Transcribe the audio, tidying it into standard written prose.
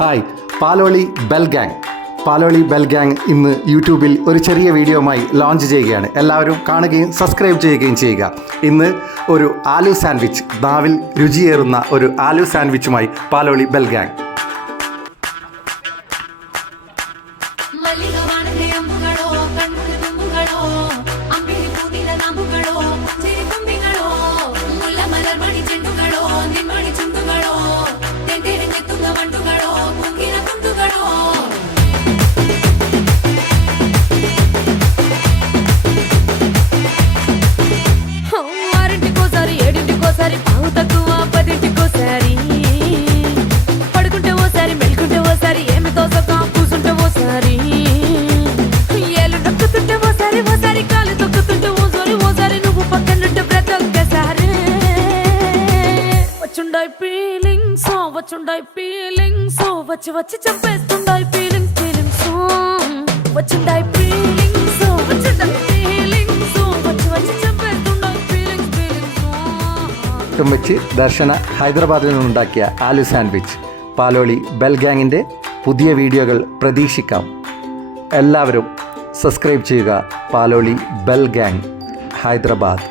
Hi, Paloli bell gang ഇന്ന് യൂട്യൂബിൽ ഒരു ചെറിയ വീഡിയോയുമായി ലോഞ്ച് ചെയ്യുകയാണ്. എല്ലാവരും കാണുകയും സബ്സ്ക്രൈബ് ചെയ്യുകയും ചെയ്യുക. ഇന്ന് ഒരു ആലു സാൻഡ്വിച്ച്, നാവിൽ രുചിയേറുന്ന ഒരു ആലു സാൻഡ്വിച്ചുമായി പാലോളി ബെൽ ഗ്യാങ്. పడుకుంటే ఓసారి మెల్కుంటే ఓసారి ఏమి తోసక కూసుంటే ఓసారి ఏలు నొక్కుతుంటే ఓసారి ఓసారి కాలు తొక్కుతుంటే ఓసారి నువ్వు పక్కనుంటే ప్రతి ఒక్కసారి వచ్చుండాయి ఫీలింగ్స్ వచ్చి వచ్చి చంపేస్తుండాయి ఫీలింగ్స్ వచ్చుండాయి ఫీలింగ్స్ వచ్చి వచ్చి చంపేస్తుండాయి ఫీలింగ్స్ വെച്ച് ദർശന ഹൈദരാബാദിൽ നിന്നുണ്ടാക്കിയ ആലു സാൻഡ്വിച്ച് പാലോളി ബെൽ ഗ്യാങ്ങിൻ്റെ പുതിയ വീഡിയോകൾ പ്രതീക്ഷിക്കാം. എല്ലാവരും സബ്സ്ക്രൈബ് ചെയ്യുക. Paloli bell gang, Hyderabad.